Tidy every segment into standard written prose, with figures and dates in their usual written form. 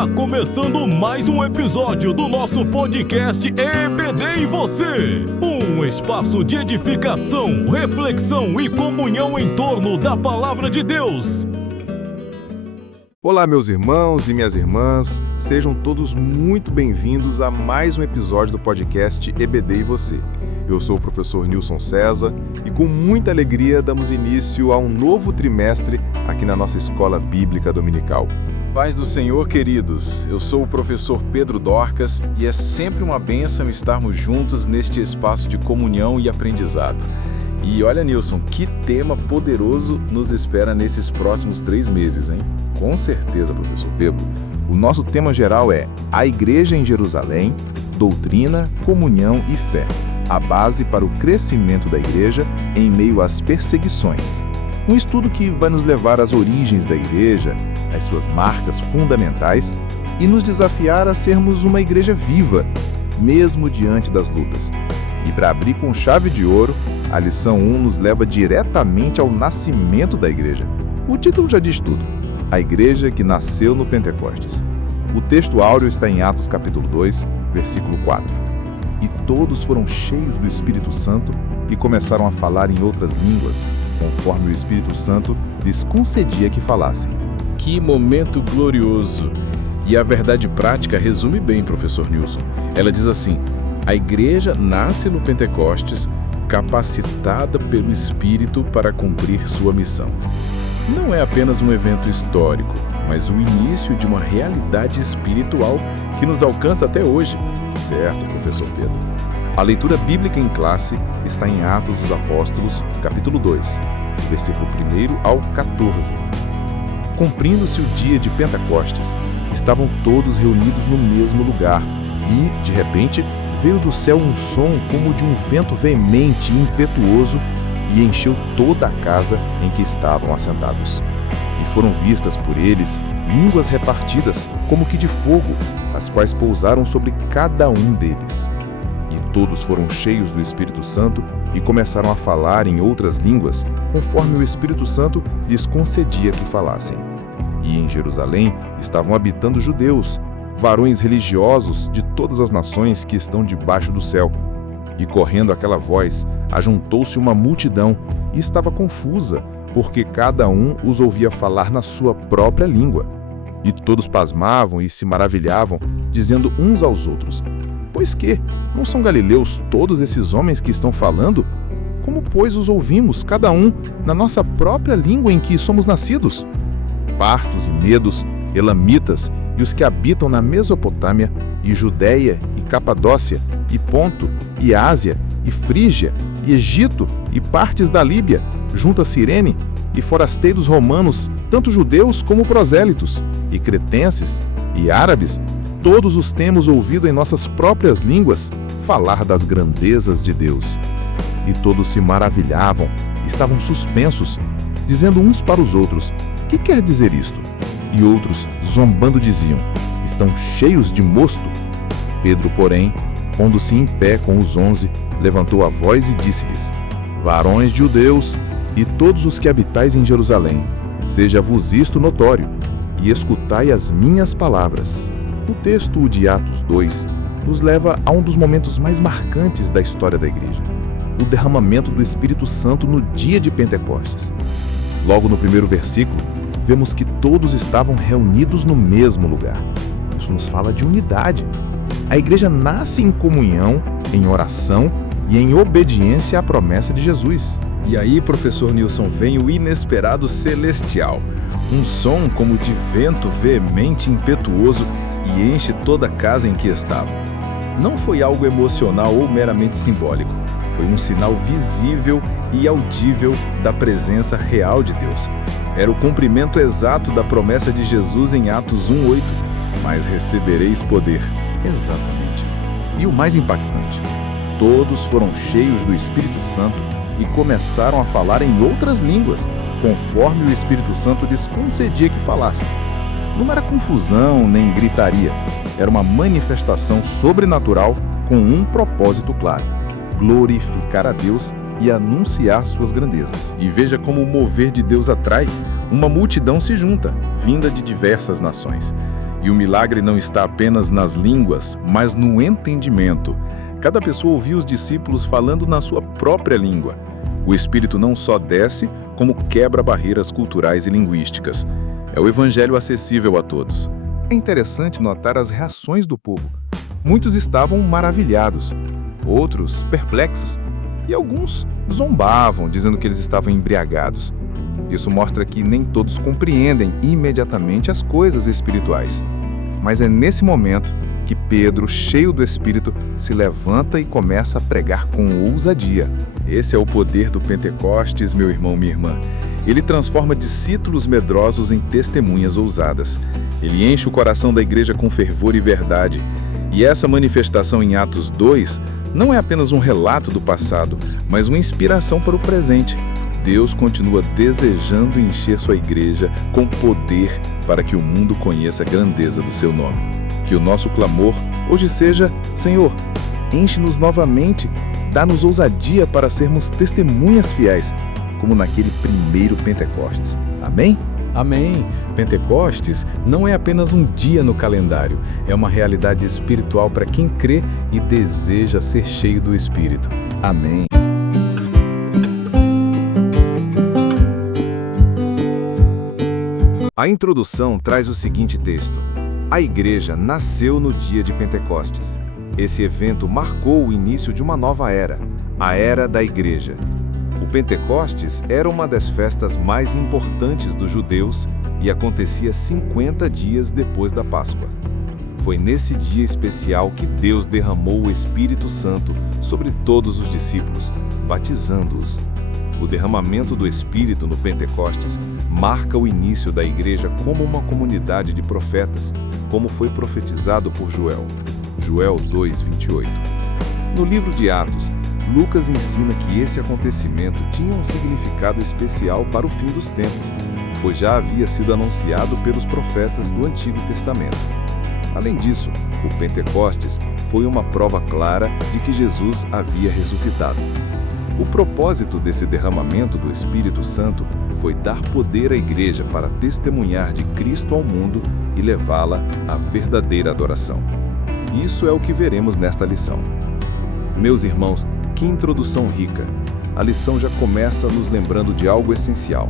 Está começando mais um episódio do nosso podcast EBD e Você. Um espaço de edificação, reflexão e comunhão em torno da Palavra de Deus. Olá, meus irmãos e minhas irmãs, sejam todos muito bem-vindos a mais um episódio do podcast EBD e Você. Eu sou o professor Nilson César e com muita alegria damos início a um novo trimestre aqui na nossa Escola Bíblica Dominical. Paz do Senhor, queridos. Eu sou o professor Pedro Dorcas e é sempre uma bênção estarmos juntos neste espaço de comunhão e aprendizado. E olha, Nilson, que tema poderoso nos espera nesses próximos 3 meses, hein? Com certeza, professor Pedro. O nosso tema geral é A Igreja em Jerusalém, Doutrina, Comunhão e Fé. A base para o crescimento da igreja em meio às perseguições. Um estudo que vai nos levar às origens da igreja, às suas marcas fundamentais e nos desafiar a sermos uma igreja viva, mesmo diante das lutas. E para abrir com chave de ouro, a lição 1 nos leva diretamente ao nascimento da igreja. O título já diz tudo: A Igreja que Nasceu no Pentecostes. O texto áureo está em Atos capítulo 2, versículo 4. E todos foram cheios do Espírito Santo e começaram a falar em outras línguas, conforme o Espírito Santo lhes concedia que falassem. Que momento glorioso! E a verdade prática resume bem, professor Nilson. Ela diz assim: a igreja nasce no Pentecostes, capacitada pelo Espírito para cumprir sua missão. Não é apenas um evento histórico, mas o início de uma realidade espiritual que nos alcança até hoje. Certo, professor Pedro. A leitura bíblica em classe está em Atos dos Apóstolos, capítulo 2, versículo 1 ao 14. Cumprindo-se o dia de Pentecostes, estavam todos reunidos no mesmo lugar e, de repente, veio do céu um som como de um vento veemente e impetuoso e encheu toda a casa em que estavam assentados. E foram vistas por eles línguas repartidas, como que de fogo, as quais pousaram sobre cada um deles. E todos foram cheios do Espírito Santo e começaram a falar em outras línguas, conforme o Espírito Santo lhes concedia que falassem. E em Jerusalém estavam habitando judeus, varões religiosos de todas as nações que estão debaixo do céu. E correndo aquela voz, ajuntou-se uma multidão e estava confusa, porque cada um os ouvia falar na sua própria língua. E todos pasmavam e se maravilhavam, dizendo uns aos outros: Pois que, não são galileus todos esses homens que estão falando? Como, pois, os ouvimos, cada um, na nossa própria língua em que somos nascidos? Partos e medos, elamitas e os que habitam na Mesopotâmia, e Judeia, e Capadócia, e Ponto, e Ásia, e Frígia, e Egito, e partes da Líbia, junto a Cirene, e forasteiros romanos, tanto judeus como prosélitos, e cretenses, e árabes, todos os temos ouvido em nossas próprias línguas falar das grandezas de Deus. E todos se maravilhavam, estavam suspensos, dizendo uns para os outros: Que quer dizer isto? E outros, zombando, diziam: Estão cheios de mosto. Pedro, porém, pondo-se em pé com os 11, levantou a voz e disse-lhes: Varões judeus, e todos os que habitais em Jerusalém, seja-vos isto notório, e escutai as minhas palavras. O texto de Atos 2 nos leva a um dos momentos mais marcantes da história da igreja: o derramamento do Espírito Santo no dia de Pentecostes. Logo no primeiro versículo, vemos que todos estavam reunidos no mesmo lugar. Isso nos fala de unidade. A igreja nasce em comunhão, em oração e em obediência à promessa de Jesus. E aí, professor Nilson, vem o inesperado celestial. Um som como de vento veemente e impetuoso e enche toda a casa em que estavam. Não foi algo emocional ou meramente simbólico. Foi um sinal visível e audível da presença real de Deus. Era o cumprimento exato da promessa de Jesus em Atos 1:8. Mas recebereis poder. Exatamente. E o mais impactante: todos foram cheios do Espírito Santo e começaram a falar em outras línguas, conforme o Espírito Santo lhes concedia que falassem. Não era confusão nem gritaria. Era uma manifestação sobrenatural com um propósito claro: glorificar a Deus e anunciar suas grandezas. E veja como o mover de Deus atrai. Uma multidão se junta, vinda de diversas nações. E o milagre não está apenas nas línguas, mas no entendimento. Cada pessoa ouvia os discípulos falando na sua própria língua. O Espírito não só desce, como quebra barreiras culturais e linguísticas. É o evangelho acessível a todos. É interessante notar as reações do povo. Muitos estavam maravilhados, outros perplexos, e alguns zombavam, dizendo que eles estavam embriagados. Isso mostra que nem todos compreendem imediatamente as coisas espirituais. Mas é nesse momento que Pedro, cheio do Espírito, se levanta e começa a pregar com ousadia. Esse é o poder do Pentecostes, meu irmão, minha irmã. Ele transforma discípulos medrosos em testemunhas ousadas. Ele enche o coração da igreja com fervor e verdade. E essa manifestação em Atos 2 não é apenas um relato do passado, mas uma inspiração para o presente. Deus continua desejando encher sua igreja com poder para que o mundo conheça a grandeza do seu nome. Que o nosso clamor hoje seja: Senhor, enche-nos novamente, dá-nos ousadia para sermos testemunhas fiéis, como naquele primeiro Pentecostes. Amém? Amém. Pentecostes não é apenas um dia no calendário, é uma realidade espiritual para quem crê e deseja ser cheio do Espírito. Amém. A introdução traz o seguinte texto: a igreja nasceu no dia de Pentecostes. Esse evento marcou o início de uma nova era, a Era da Igreja. O Pentecostes era uma das festas mais importantes dos judeus e acontecia 50 dias depois da Páscoa. Foi nesse dia especial que Deus derramou o Espírito Santo sobre todos os discípulos, batizando-os. O derramamento do Espírito no Pentecostes marca o início da igreja como uma comunidade de profetas, como foi profetizado por Joel. Joel 2:28. No livro de Atos, Lucas ensina que esse acontecimento tinha um significado especial para o fim dos tempos, pois já havia sido anunciado pelos profetas do Antigo Testamento. Além disso, o Pentecostes foi uma prova clara de que Jesus havia ressuscitado. O propósito desse derramamento do Espírito Santo foi dar poder à igreja para testemunhar de Cristo ao mundo e levá-la à verdadeira adoração. Isso é o que veremos nesta lição. Meus irmãos, que introdução rica! A lição já começa nos lembrando de algo essencial.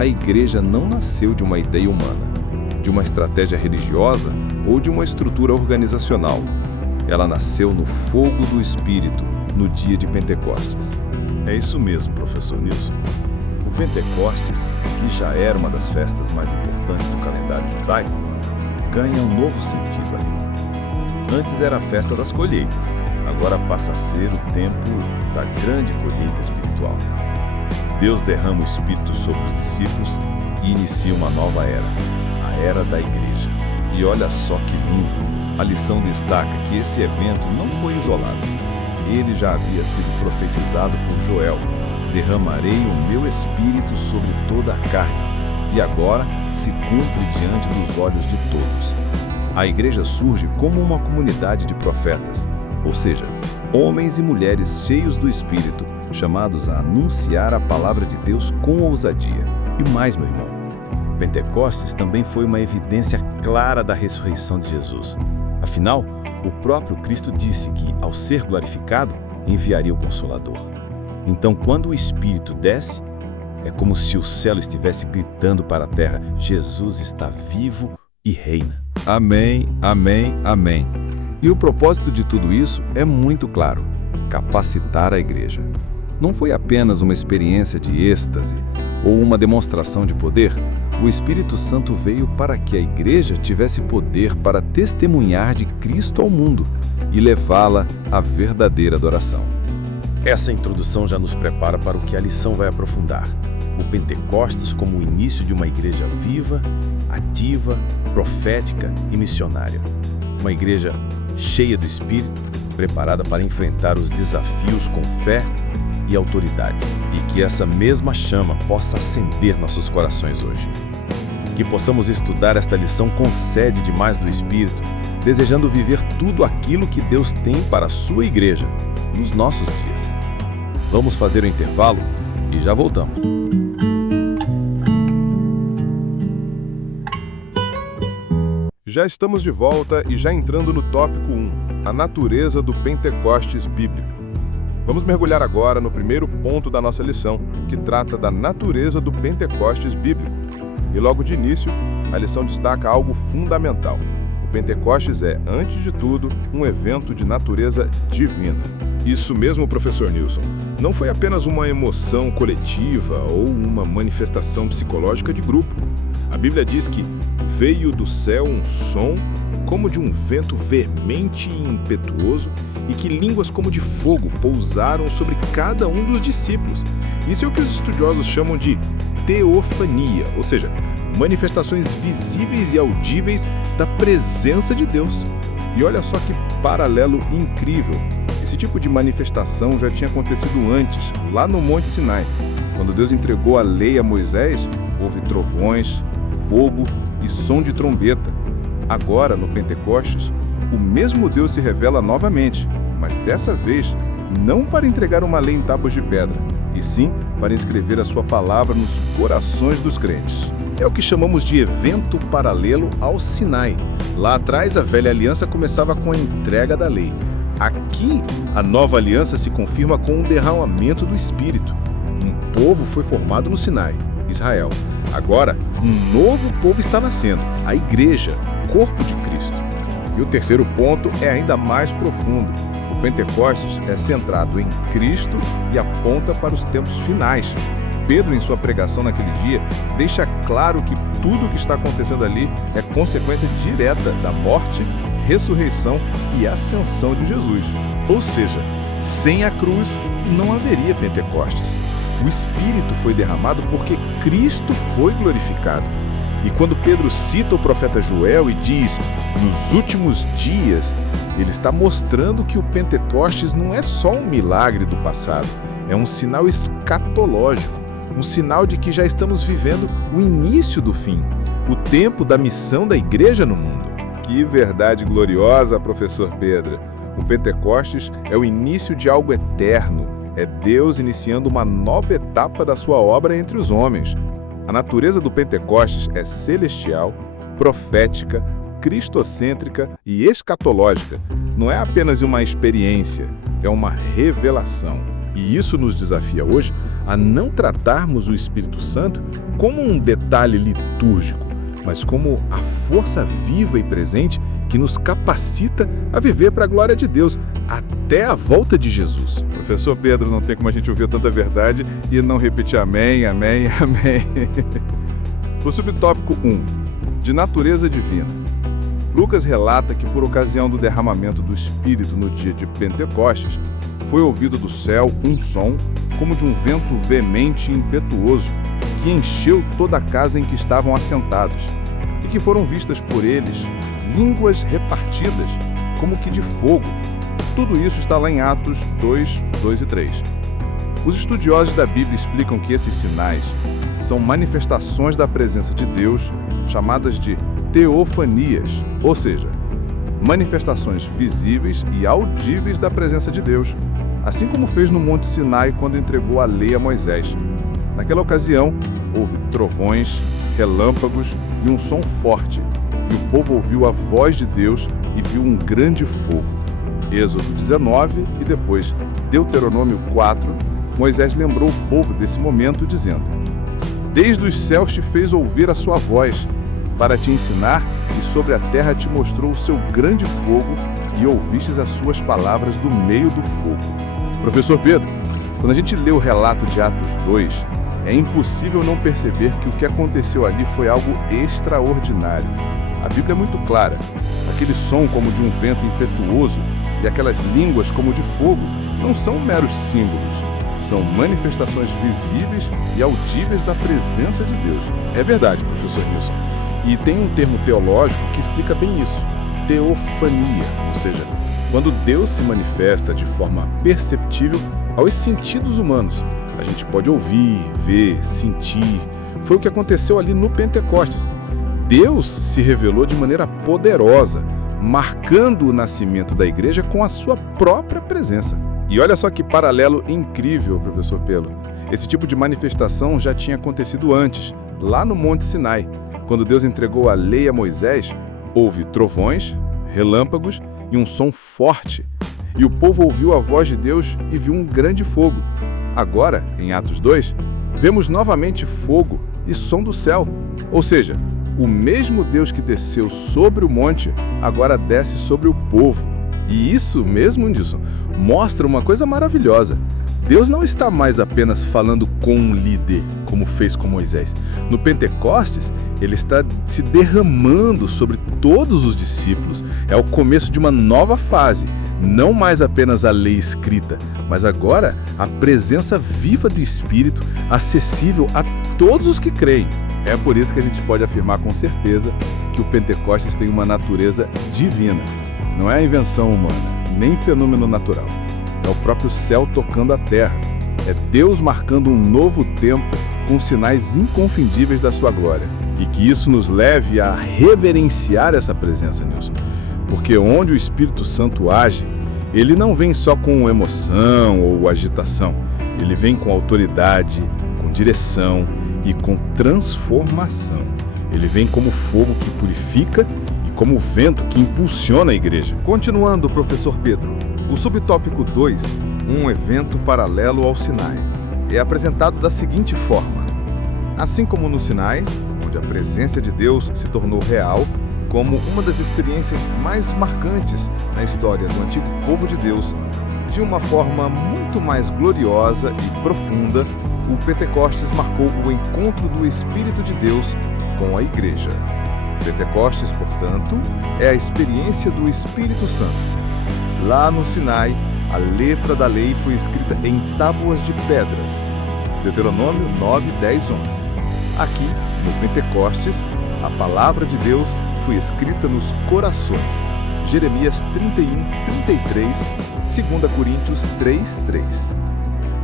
A igreja não nasceu de uma ideia humana, de uma estratégia religiosa ou de uma estrutura organizacional. Ela nasceu no fogo do Espírito, no dia de Pentecostes. É isso mesmo, professor Nilson. O Pentecostes, que já era uma das festas mais importantes do calendário judaico, ganha um novo sentido ali. Antes era a festa das colheitas, agora passa a ser o tempo da grande colheita espiritual. Deus derrama o Espírito sobre os discípulos e inicia uma nova era, a Era da Igreja. E olha só que lindo! A lição destaca que esse evento não foi isolado. Ele já havia sido profetizado por Joel: derramarei o meu Espírito sobre toda a carne, e agora se cumpre diante dos olhos de todos. A igreja surge como uma comunidade de profetas, ou seja, homens e mulheres cheios do Espírito, chamados a anunciar a palavra de Deus com ousadia. E mais, meu irmão, Pentecostes também foi uma evidência clara da ressurreição de Jesus. Afinal, o próprio Cristo disse que, ao ser glorificado, enviaria o Consolador. Então, quando o Espírito desce, é como se o céu estivesse gritando para a terra: Jesus está vivo e reina. Amém, amém, amém. E o propósito de tudo isso é muito claro: capacitar a igreja. Não foi apenas uma experiência de êxtase ou uma demonstração de poder. O Espírito Santo veio para que a igreja tivesse poder para testemunhar de Cristo ao mundo e levá-la à verdadeira adoração. Essa introdução já nos prepara para o que a lição vai aprofundar. O Pentecostes como o início de uma igreja viva, ativa, profética e missionária. Uma igreja cheia do Espírito, preparada para enfrentar os desafios com fé e autoridade. E que essa mesma chama possa acender nossos corações hoje. Que possamos estudar esta lição com sede de mais do Espírito, desejando viver tudo aquilo que Deus tem para a sua igreja nos nossos dias. Vamos fazer o intervalo e já voltamos. Já estamos de volta e já entrando no tópico 1, a natureza do Pentecostes bíblico. Vamos mergulhar agora no primeiro ponto da nossa lição, que trata da natureza do Pentecostes bíblico. E logo de início, a lição destaca algo fundamental. O Pentecostes é, antes de tudo, um evento de natureza divina. Isso mesmo, professor Nilson. Não foi apenas uma emoção coletiva ou uma manifestação psicológica de grupo. A Bíblia diz que veio do céu um som como de um vento veemente e impetuoso e que línguas como de fogo pousaram sobre cada um dos discípulos. Isso é o que os estudiosos chamam de teofania, ou seja, manifestações visíveis e audíveis da presença de Deus. E olha só que paralelo incrível. Esse tipo de manifestação já tinha acontecido antes, lá no Monte Sinai. Quando Deus entregou a lei a Moisés, houve trovões, fogo e som de trombeta. Agora, no Pentecostes, o mesmo Deus se revela novamente, mas dessa vez não para entregar uma lei em tábuas de pedra, e sim para escrever a sua palavra nos corações dos crentes. É o que chamamos de evento paralelo ao Sinai. Lá atrás, a velha aliança começava com a entrega da lei. Aqui, a nova aliança se confirma com o derramamento do Espírito. Um povo foi formado no Sinai, Israel. Agora, um novo povo está nascendo, a Igreja, corpo de Cristo. E o terceiro ponto é ainda mais profundo. O Pentecostes é centrado em Cristo e aponta para os tempos finais. Pedro, em sua pregação naquele dia, deixa claro que tudo o que está acontecendo ali é consequência direta da morte, ressurreição e ascensão de Jesus. Ou seja, sem a cruz não haveria Pentecostes. O Espírito foi derramado porque Cristo foi glorificado. E quando Pedro cita o profeta Joel e diz, nos últimos dias, ele está mostrando que o Pentecostes não é só um milagre do passado, é um sinal escatológico, um sinal de que já estamos vivendo o início do fim, o tempo da missão da igreja no mundo. Que verdade gloriosa, professor Pedro! O Pentecostes é o início de algo eterno, é Deus iniciando uma nova etapa da sua obra entre os homens. A natureza do Pentecostes é celestial, profética, cristocêntrica e escatológica. Não é apenas uma experiência, é uma revelação. E isso nos desafia hoje a não tratarmos o Espírito Santo como um detalhe litúrgico, mas como a força viva e presente que nos capacita a viver para a glória de Deus até a volta de Jesus. Professor Pedro, não tem como a gente ouvir tanta verdade e não repetir amém, amém, amém. O subtópico 1, de natureza divina. Lucas relata que por ocasião do derramamento do Espírito no dia de Pentecostes, foi ouvido do céu um som como de um vento veemente e impetuoso que encheu toda a casa em que estavam assentados e que foram vistas por eles línguas repartidas como que de fogo. Tudo isso está lá em Atos 2, 2 e 3. Os estudiosos da Bíblia explicam que esses sinais são manifestações da presença de Deus, chamadas de teofanias, ou seja, manifestações visíveis e audíveis da presença de Deus, assim como fez no Monte Sinai quando entregou a lei a Moisés. Naquela ocasião, houve trovões, relâmpagos e um som forte, e o povo ouviu a voz de Deus e viu um grande fogo. Êxodo 19 e depois Deuteronômio 4, Moisés lembrou o povo desse momento, dizendo: Desde os céus te fez ouvir a sua voz, para te ensinar, e sobre a terra te mostrou o seu grande fogo, e ouvistes as suas palavras do meio do fogo. Professor Pedro, quando a gente lê o relato de Atos 2, é impossível não perceber que o que aconteceu ali foi algo extraordinário. A Bíblia é muito clara. Aquele som como de um vento impetuoso e aquelas línguas como de fogo não são meros símbolos. São manifestações visíveis e audíveis da presença de Deus. É verdade, professor Nilson. E tem um termo teológico que explica bem isso. Teofania, ou seja, quando Deus se manifesta de forma perceptível aos sentidos humanos. A gente pode ouvir, ver, sentir. Foi o que aconteceu ali no Pentecostes. Deus se revelou de maneira poderosa, marcando o nascimento da igreja com a sua própria presença. E olha só que paralelo incrível, professor Pedro. Esse tipo de manifestação já tinha acontecido antes, lá no Monte Sinai. Quando Deus entregou a lei a Moisés, Houve trovões, relâmpagos e um som forte. E o povo ouviu a voz de Deus e viu um grande fogo. Agora, em Atos 2, vemos novamente fogo e som do céu. Ou seja, o mesmo Deus que desceu sobre o monte, agora desce sobre o povo. E isso mesmo, Nilson, mostra uma coisa maravilhosa. Deus não está mais apenas falando com um líder, como fez com Moisés. No Pentecostes, ele está se derramando sobre todos os discípulos. É o começo de uma nova fase. Não mais apenas a lei escrita, mas agora a presença viva do Espírito, acessível a todos os que creem. É por isso que a gente pode afirmar com certeza que o Pentecostes tem uma natureza divina. Não é a invenção humana, nem fenômeno natural. É o próprio céu tocando a terra. É Deus marcando um novo tempo com sinais inconfundíveis da sua glória. E que isso nos leve a reverenciar essa presença, Nilson. Porque onde o Espírito Santo age, ele não vem só com emoção ou agitação. Ele vem com autoridade, com direção e com transformação. Ele vem como fogo que purifica e como vento que impulsiona a igreja. Continuando, professor Pedro, o subtópico 2, um evento paralelo ao Sinai, é apresentado da seguinte forma. Assim como no Sinai, onde a presença de Deus se tornou real, como uma das experiências mais marcantes na história do antigo povo de Deus, de uma forma muito mais gloriosa e profunda, o Pentecostes marcou o encontro do Espírito de Deus com a Igreja. Pentecostes, portanto, é a experiência do Espírito Santo. Lá no Sinai, a letra da lei foi escrita em tábuas de pedras. Deuteronômio 9, 10, 11. Aqui, no Pentecostes, a palavra de Deus foi escrita nos corações. Jeremias 31, 33, 2 Coríntios 3, 3.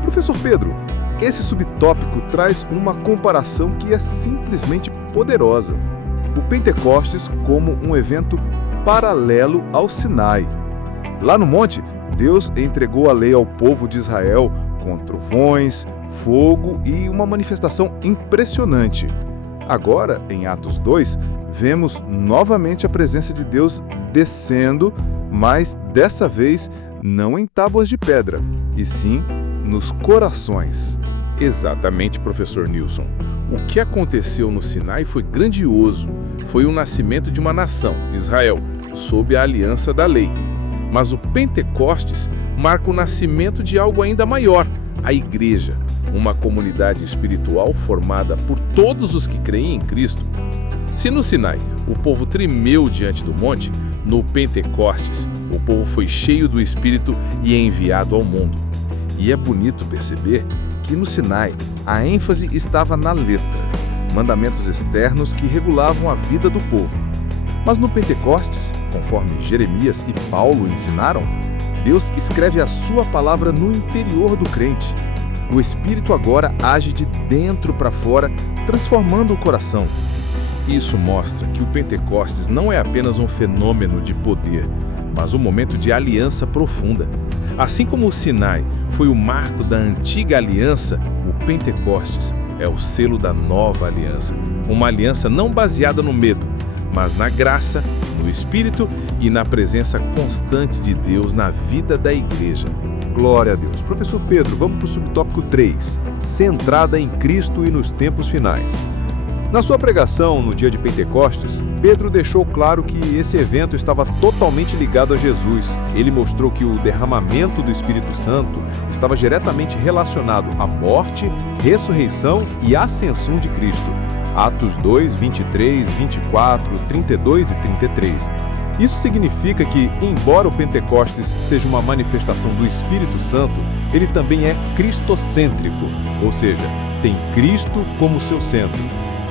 Professor Pedro, esse subtópico traz uma comparação que é simplesmente poderosa. O Pentecostes como um evento paralelo ao Sinai. Lá no monte, Deus entregou a lei ao povo de Israel com trovões, fogo e uma manifestação impressionante. Agora, em Atos 2, vemos novamente a presença de Deus descendo, mas dessa vez não em tábuas de pedra, e sim nos corações. Exatamente, professor Nilson. O que aconteceu no Sinai foi grandioso. Foi o nascimento de uma nação, Israel, sob a aliança da lei. Mas o Pentecostes marca o nascimento de algo ainda maior, a Igreja, uma comunidade espiritual formada por todos os que creem em Cristo. Se no Sinai o povo tremeu diante do monte, no Pentecostes o povo foi cheio do Espírito e enviado ao mundo. E é bonito perceber que no Sinai a ênfase estava na letra, mandamentos externos que regulavam a vida do povo. Mas no Pentecostes, conforme Jeremias e Paulo ensinaram, Deus escreve a sua palavra no interior do crente. O Espírito agora age de dentro para fora, transformando o coração. Isso mostra que o Pentecostes não é apenas um fenômeno de poder, mas um momento de aliança profunda. Assim como o Sinai foi o marco da antiga aliança, o Pentecostes é o selo da nova aliança. Uma aliança não baseada no medo, mas na graça, no Espírito e na presença constante de Deus na vida da Igreja. Glória a Deus. Professor Pedro, vamos para o subtópico 3, centrada em Cristo e nos tempos finais. Na sua pregação no dia de Pentecostes, Pedro deixou claro que esse evento estava totalmente ligado a Jesus. Ele mostrou que o derramamento do Espírito Santo estava diretamente relacionado à morte, ressurreição e ascensão de Cristo. Atos 2, 23, 24, 32 e 33. Isso significa que, embora o Pentecostes seja uma manifestação do Espírito Santo, ele também é cristocêntrico, ou seja, tem Cristo como seu centro.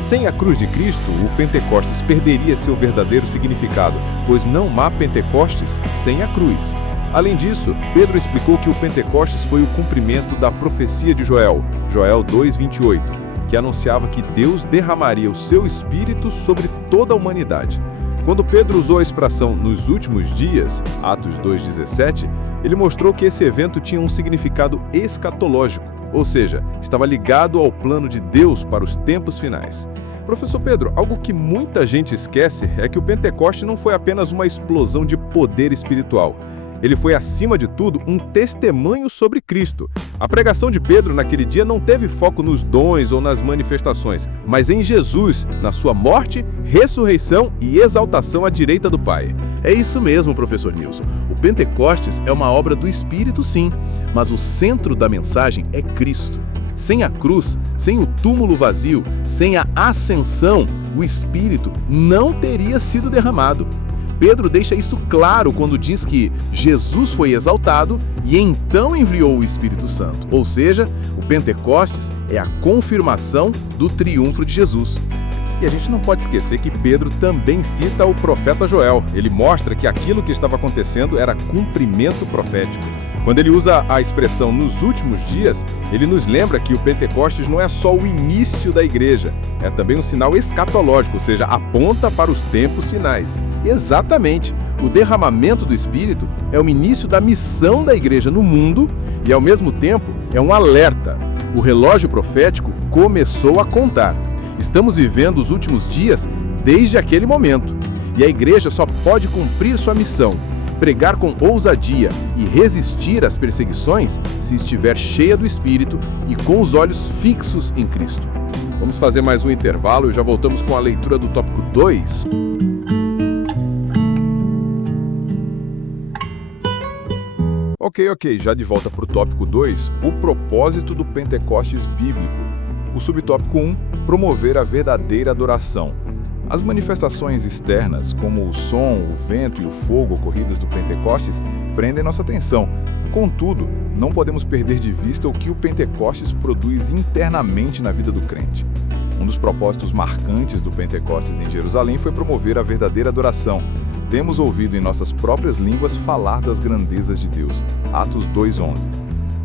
Sem a cruz de Cristo, o Pentecostes perderia seu verdadeiro significado, pois não há Pentecostes sem a cruz. Além disso, Pedro explicou que o Pentecostes foi o cumprimento da profecia de Joel, Joel 2:28, que anunciava que Deus derramaria o seu Espírito sobre toda a humanidade. Quando Pedro usou a expressão "nos últimos dias", Atos 2:17, ele mostrou que esse evento tinha um significado escatológico, ou seja, estava ligado ao plano de Deus para os tempos finais. Professor Pedro, algo que muita gente esquece é que o Pentecoste não foi apenas uma explosão de poder espiritual. Ele foi, acima de tudo, um testemunho sobre Cristo. A pregação de Pedro naquele dia não teve foco nos dons ou nas manifestações, mas em Jesus, na sua morte, ressurreição e exaltação à direita do Pai. É isso mesmo, professor Nilson. O Pentecostes é uma obra do Espírito, sim, mas o centro da mensagem é Cristo. Sem a cruz, sem o túmulo vazio, sem a ascensão, o Espírito não teria sido derramado. Pedro deixa isso claro quando diz que Jesus foi exaltado e então enviou o Espírito Santo. Ou seja, o Pentecostes é a confirmação do triunfo de Jesus. E a gente não pode esquecer que Pedro também cita o profeta Joel. Ele mostra que aquilo que estava acontecendo era cumprimento profético. Quando ele usa a expressão nos últimos dias, ele nos lembra que o Pentecostes não é só o início da igreja, é também um sinal escatológico, ou seja, aponta para os tempos finais. Exatamente! O derramamento do Espírito é o início da missão da igreja no mundo e, ao mesmo tempo, é um alerta. O relógio profético começou a contar. Estamos vivendo os últimos dias desde aquele momento. E a igreja só pode cumprir sua missão, pregar com ousadia e resistir às perseguições se estiver cheia do Espírito e com os olhos fixos em Cristo. Vamos fazer mais um intervalo e já voltamos com a leitura do tópico 2. Ok, já de volta para o tópico 2, o propósito do Pentecostes bíblico. O subtópico 1, promover a verdadeira adoração. As manifestações externas, como o som, o vento e o fogo ocorridas do Pentecostes, prendem nossa atenção. Contudo, não podemos perder de vista o que o Pentecostes produz internamente na vida do crente. Um dos propósitos marcantes do Pentecostes em Jerusalém foi promover a verdadeira adoração. Temos ouvido em nossas próprias línguas falar das grandezas de Deus. Atos 2:11.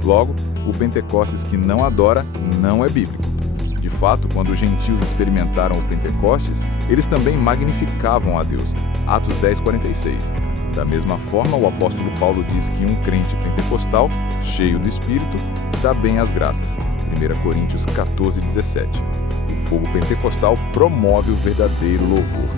Logo, o Pentecostes que não adora não é bíblico. De fato, quando os gentios experimentaram o Pentecostes, eles também magnificavam a Deus. Atos 10:46. Da mesma forma, o apóstolo Paulo diz que um crente pentecostal, cheio do Espírito, dá bem as graças. 1 Coríntios 14:17. O fogo pentecostal promove o verdadeiro louvor.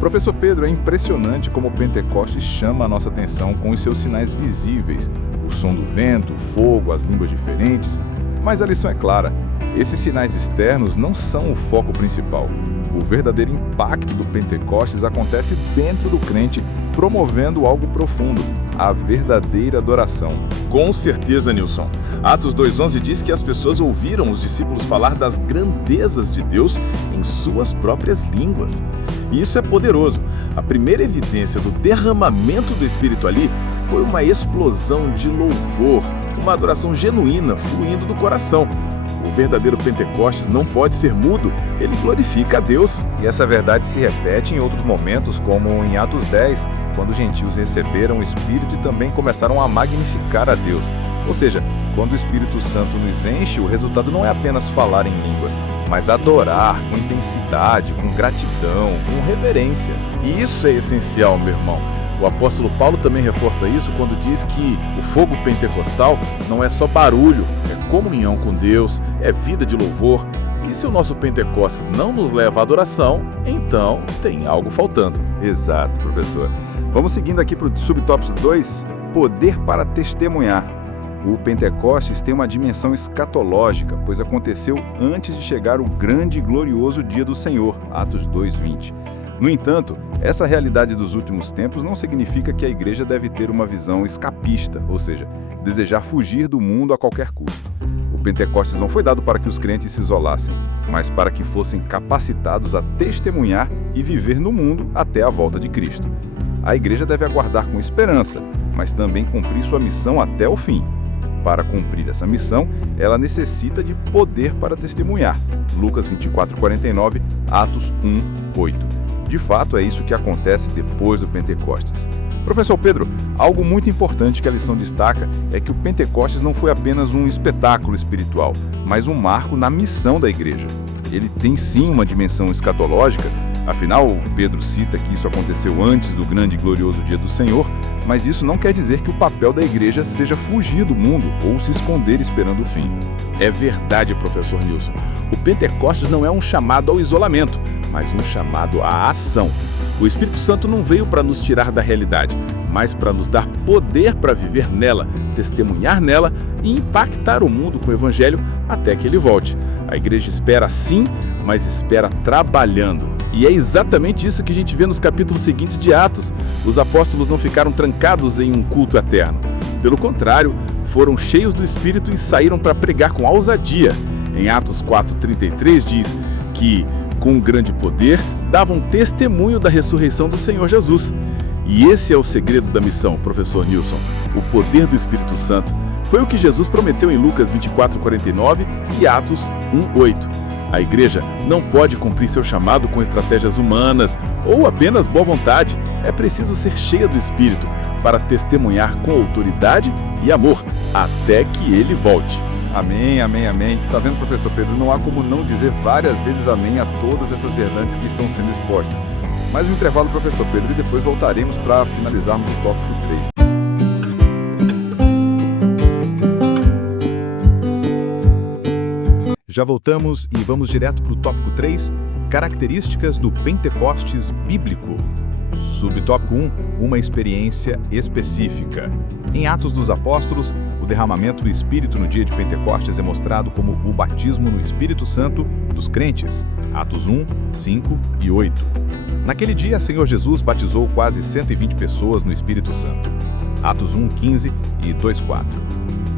Professor Pedro, é impressionante como o Pentecostes chama a nossa atenção com os seus sinais visíveis, o som do vento, o fogo, as línguas diferentes. Mas a lição é clara. Esses sinais externos não são o foco principal. O verdadeiro impacto do Pentecostes acontece dentro do crente, promovendo algo profundo, a verdadeira adoração. Com certeza, Nilson. Atos 2:11 diz que as pessoas ouviram os discípulos falar das grandezas de Deus em suas próprias línguas. E isso é poderoso. A primeira evidência do derramamento do Espírito ali foi uma explosão de louvor, uma adoração genuína fluindo do coração. O verdadeiro Pentecostes não pode ser mudo, ele glorifica a Deus. E essa verdade se repete em outros momentos, como em Atos 10, quando os gentios receberam o Espírito e também começaram a magnificar a Deus. Ou seja, quando o Espírito Santo nos enche, o resultado não é apenas falar em línguas, mas adorar com intensidade, com gratidão, com reverência. E isso é essencial, meu irmão. O apóstolo Paulo também reforça isso quando diz que o fogo pentecostal não é só barulho, é comunhão com Deus, é vida de louvor. E se o nosso Pentecostes não nos leva à adoração, então tem algo faltando. Exato, professor. Vamos seguindo aqui para o subtópico 2, poder para testemunhar. O Pentecostes tem uma dimensão escatológica, pois aconteceu antes de chegar o grande e glorioso dia do Senhor, Atos 2:20. No entanto, essa realidade dos últimos tempos não significa que a igreja deve ter uma visão escapista, ou seja, desejar fugir do mundo a qualquer custo. O Pentecostes não foi dado para que os crentes se isolassem, mas para que fossem capacitados a testemunhar e viver no mundo até a volta de Cristo. A igreja deve aguardar com esperança, mas também cumprir sua missão até o fim. Para cumprir essa missão, ela necessita de poder para testemunhar. Lucas 24:49, Atos 1:8. De fato, é isso que acontece depois do Pentecostes. Professor Pedro, algo muito importante que a lição destaca é que o Pentecostes não foi apenas um espetáculo espiritual, mas um marco na missão da igreja. Ele tem sim uma dimensão escatológica, afinal, Pedro cita que isso aconteceu antes do grande e glorioso dia do Senhor, Mas isso não quer dizer que o papel da igreja seja fugir do mundo ou se esconder esperando o fim. É verdade, professor Nilson. O Pentecostes não é um chamado ao isolamento, mas um chamado à ação. O Espírito Santo não veio para nos tirar da realidade, mas para nos dar poder para viver nela, testemunhar nela e impactar o mundo com o Evangelho até que ele volte. A igreja espera sim, mas espera trabalhando. E é exatamente isso que a gente vê nos capítulos seguintes de Atos. Os apóstolos não ficaram trancados em um culto eterno. Pelo contrário, foram cheios do Espírito e saíram para pregar com ousadia. Em Atos 4:33 diz que, com grande poder, davam testemunho da ressurreição do Senhor Jesus. E esse é o segredo da missão, professor Nilson. O poder do Espírito Santo foi o que Jesus prometeu em Lucas 24:49 e Atos 1:8. A igreja não pode cumprir seu chamado com estratégias humanas ou apenas boa vontade. É preciso ser cheia do Espírito para testemunhar com autoridade e amor até que ele volte. Amém, amém, amém. Tá vendo, professor Pedro? Não há como não dizer várias vezes amém a todas essas verdades que estão sendo expostas. Mais um intervalo, professor Pedro, e depois voltaremos para finalizarmos o tópico 3. Já voltamos e vamos direto para o tópico 3, características do Pentecostes bíblico. Subtópico 1, uma experiência específica. Em Atos dos Apóstolos, o derramamento do Espírito no dia de Pentecostes é mostrado como o batismo no Espírito Santo dos crentes. Atos 1, 5 e 8. Naquele dia, Senhor Jesus batizou quase 120 pessoas no Espírito Santo. Atos 1, 15 e 2, 4.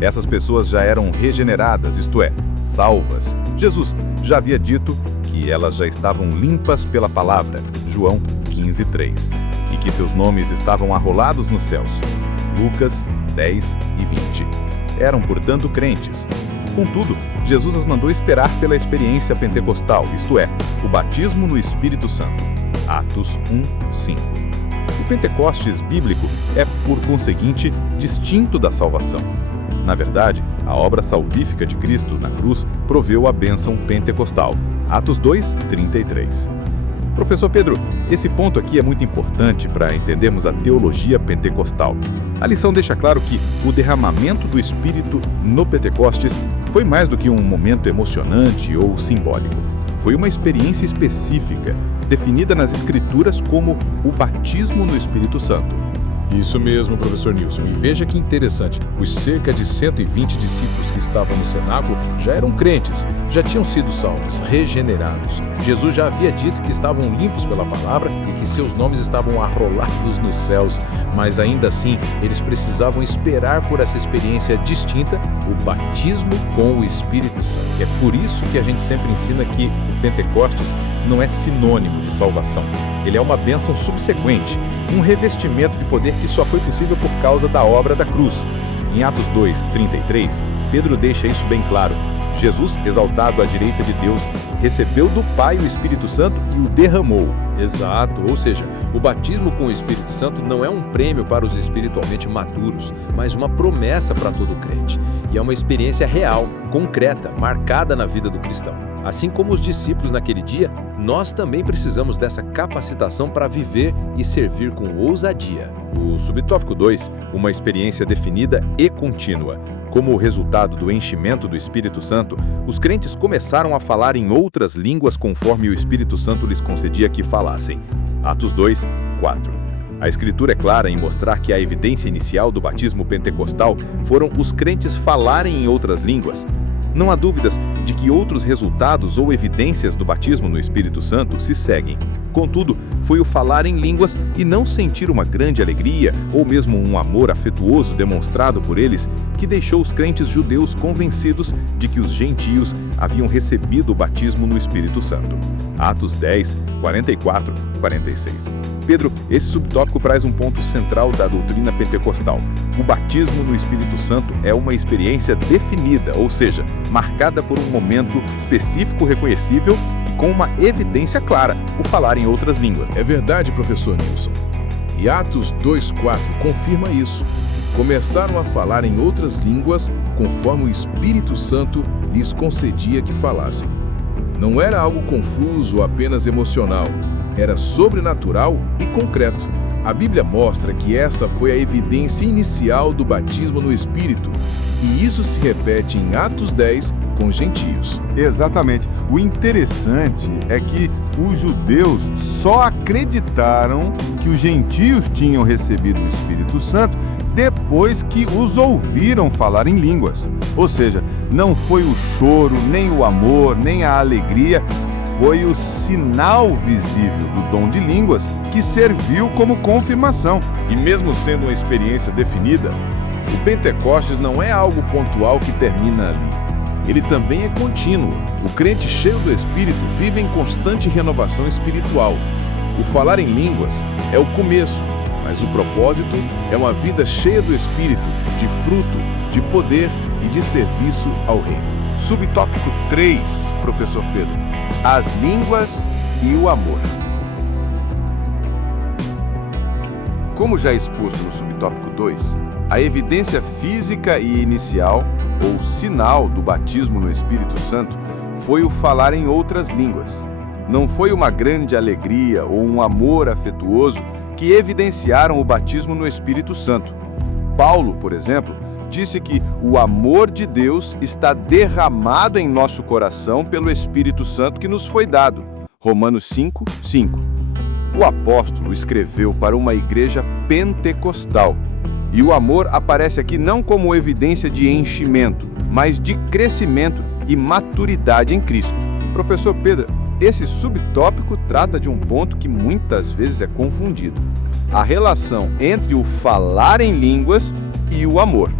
Essas pessoas já eram regeneradas, isto é, salvas. Jesus já havia dito que elas já estavam limpas pela palavra, João 15:3, e que seus nomes estavam arrolados nos céus, Lucas 10 e 20. Eram, portanto, crentes. Contudo, Jesus as mandou esperar pela experiência pentecostal, isto é, o batismo no Espírito Santo, Atos 1, 5. O Pentecostes bíblico é, por conseguinte, distinto da salvação. Na verdade, a obra salvífica de Cristo na cruz proveu a bênção pentecostal. Atos 2:33. Professor Pedro, esse ponto aqui é muito importante para entendermos a teologia pentecostal. A lição deixa claro que o derramamento do Espírito no Pentecostes foi mais do que um momento emocionante ou simbólico. Foi uma experiência específica, definida nas Escrituras como o batismo no Espírito Santo. Isso mesmo, professor Nilson. E veja que interessante, os cerca de 120 discípulos que estavam no cenáculo já eram crentes, já tinham sido salvos, regenerados. Jesus já havia dito que estavam limpos pela palavra e que seus nomes estavam arrolados nos céus, mas ainda assim, eles precisavam esperar por essa experiência distinta, o batismo com o Espírito Santo. É por isso que a gente sempre ensina que o Pentecostes não é sinônimo de salvação. Ele é uma bênção subsequente, um revestimento de poder que só foi possível por causa da obra da cruz. Em Atos 2:33, Pedro deixa isso bem claro. Jesus, exaltado à direita de Deus, recebeu do Pai o Espírito Santo e o derramou. Exato, ou seja, o batismo com o Espírito Santo não é um prêmio para os espiritualmente maduros, mas uma promessa para todo crente. E é uma experiência real, concreta, marcada na vida do cristão. Assim como os discípulos naquele dia, nós também precisamos dessa capacitação para viver e servir com ousadia. O subtópico 2, uma experiência definida e contínua. Como resultado do enchimento do Espírito Santo, os crentes começaram a falar em outras línguas conforme o Espírito Santo lhes concedia que falassem. Atos 2, 4. A Escritura é clara em mostrar que a evidência inicial do batismo pentecostal foram os crentes falarem em outras línguas. Não há dúvidas de que outros resultados ou evidências do batismo no Espírito Santo se seguem. Contudo, foi o falar em línguas e não sentir uma grande alegria ou mesmo um amor afetuoso demonstrado por eles que deixou os crentes judeus convencidos de que os gentios haviam recebido o batismo no Espírito Santo. Atos 10, 44, 46. Pedro, esse subtópico traz um ponto central da doutrina pentecostal. O batismo no Espírito Santo é uma experiência definida, ou seja, marcada por um momento específico reconhecível e com uma evidência clara, o falar em outras línguas. É verdade, professor Nilson. E Atos 2:4 confirma isso. Começaram a falar em outras línguas conforme o Espírito Santo lhes concedia que falassem. Não era algo confuso ou apenas emocional, era sobrenatural e concreto. A Bíblia mostra que essa foi a evidência inicial do batismo no Espírito, e isso se repete em Atos 10 com os gentios. Exatamente. O interessante é que os judeus só acreditaram que os gentios tinham recebido o Espírito Santo depois que os ouviram falar em línguas. Ou seja, não foi o choro, nem o amor, nem a alegria, foi o sinal visível do dom de línguas que serviu como confirmação. E mesmo sendo uma experiência definida, o Pentecostes não é algo pontual que termina ali. Ele também é contínuo. O crente cheio do Espírito vive em constante renovação espiritual. O falar em línguas é o começo, mas o propósito é uma vida cheia do Espírito, de fruto, de poder e de serviço ao Reino. Subtópico 3, professor Pedro: as línguas e o amor. Como já exposto no subtópico 2, a evidência física e inicial, ou sinal do batismo no Espírito Santo, foi o falar em outras línguas. Não foi uma grande alegria ou um amor afetuoso que evidenciaram o batismo no Espírito Santo. Paulo, por exemplo, disse que o amor de Deus está derramado em nosso coração pelo Espírito Santo que nos foi dado. Romanos 5:5. O apóstolo escreveu para uma igreja pentecostal. E o amor aparece aqui não como evidência de enchimento, mas de crescimento e maturidade em Cristo. Professor Pedro, esse subtópico trata de um ponto que muitas vezes é confundido: a relação entre o falar em línguas e o amor.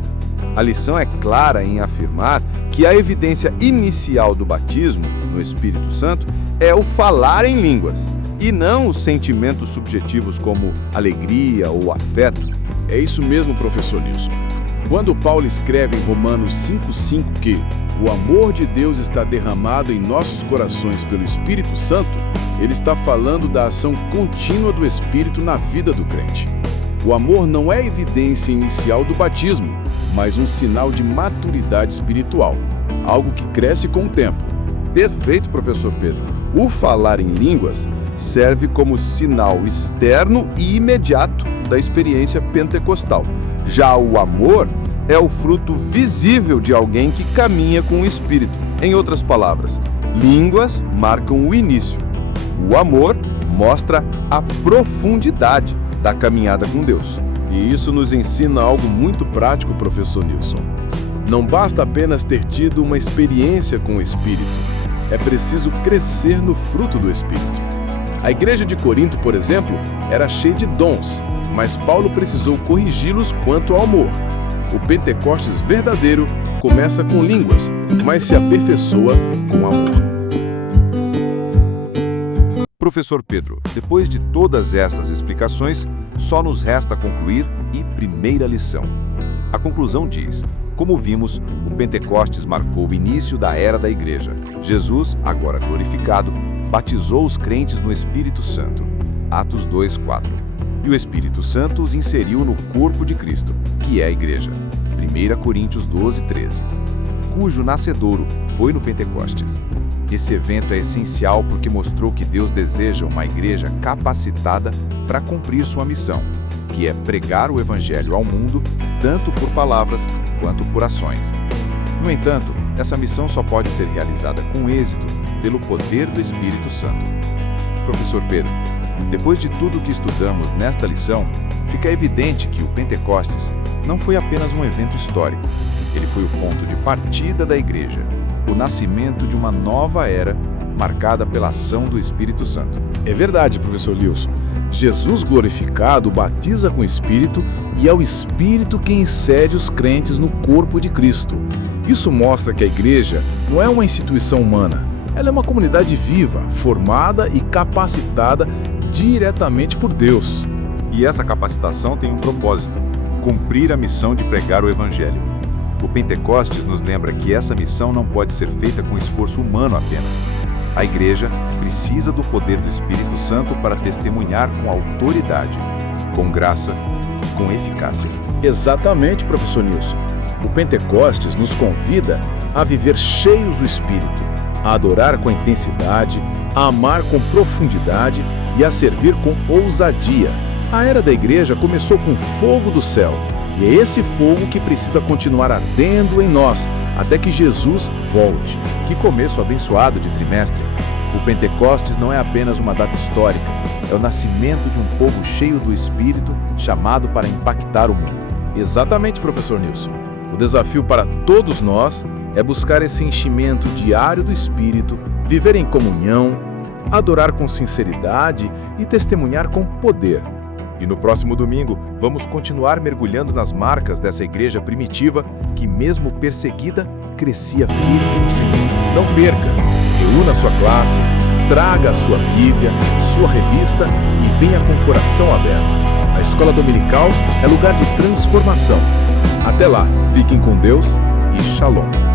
A lição é clara em afirmar que a evidência inicial do batismo no Espírito Santo é o falar em línguas, e não os sentimentos subjetivos como alegria ou afeto. É isso mesmo, professor Nilson. Quando Paulo escreve em Romanos 5:5 que o amor de Deus está derramado em nossos corações pelo Espírito Santo, ele está falando da ação contínua do Espírito na vida do crente. O amor não é evidência inicial do batismo, mas um sinal de maturidade espiritual, algo que cresce com o tempo. Perfeito, professor Pedro. O falar em línguas serve como sinal externo e imediato da experiência pentecostal. Já o amor é o fruto visível de alguém que caminha com o Espírito. Em outras palavras, línguas marcam o início. O amor mostra a profundidade da caminhada com Deus. E isso nos ensina algo muito prático, professor Nilson. Não basta apenas ter tido uma experiência com o Espírito. É preciso crescer no fruto do Espírito. A igreja de Corinto, por exemplo, era cheia de dons, mas Paulo precisou corrigi-los quanto ao amor. O Pentecostes verdadeiro começa com línguas, mas se aperfeiçoa com amor. Professor Pedro, depois de todas essas explicações, só nos resta concluir e primeira lição. A conclusão diz: como vimos, o Pentecostes marcou o início da era da igreja. Jesus, agora glorificado, batizou os crentes no Espírito Santo. Atos 2:4. E o Espírito Santo os inseriu no corpo de Cristo, que é a igreja. 1 Coríntios 12:13. Cujo nascedouro foi no Pentecostes. Esse evento é essencial porque mostrou que Deus deseja uma igreja capacitada para cumprir sua missão, que é pregar o Evangelho ao mundo, tanto por palavras quanto por ações. No entanto, essa missão só pode ser realizada com êxito pelo poder do Espírito Santo. Professor Pedro, depois de tudo que estudamos nesta lição, fica evidente que o Pentecostes não foi apenas um evento histórico. Ele foi o ponto de partida da igreja, o nascimento de uma nova era marcada pela ação do Espírito Santo. É verdade, professor Nilson. Jesus glorificado batiza com o Espírito e é o Espírito quem insere os crentes no corpo de Cristo. Isso mostra que a igreja não é uma instituição humana. Ela é uma comunidade viva, formada e capacitada diretamente por Deus. E essa capacitação tem um propósito: cumprir a missão de pregar o Evangelho. O Pentecostes nos lembra que essa missão não pode ser feita com esforço humano apenas. A igreja precisa do poder do Espírito Santo para testemunhar com autoridade, com graça e com eficácia. Exatamente, professor Nilson. O Pentecostes nos convida a viver cheios do Espírito, a adorar com intensidade, a amar com profundidade e a servir com ousadia, A era da igreja começou com fogo do céu, e é esse fogo que precisa continuar ardendo em nós, até que Jesus volte. Que começo abençoado de trimestre! O Pentecostes não é apenas uma data histórica, é o nascimento de um povo cheio do Espírito, chamado para impactar o mundo. Exatamente, professor Nilson. O desafio para todos nós é buscar esse enchimento diário do Espírito, viver em comunhão, adorar com sinceridade e testemunhar com poder. E no próximo domingo, vamos continuar mergulhando nas marcas dessa igreja primitiva que, mesmo perseguida, crescia firme no Senhor. Não perca! Reúna sua classe, traga a sua Bíblia, sua revista e venha com o coração aberto. A Escola Dominical é lugar de transformação. Até lá, Fiquem com Deus e Shalom.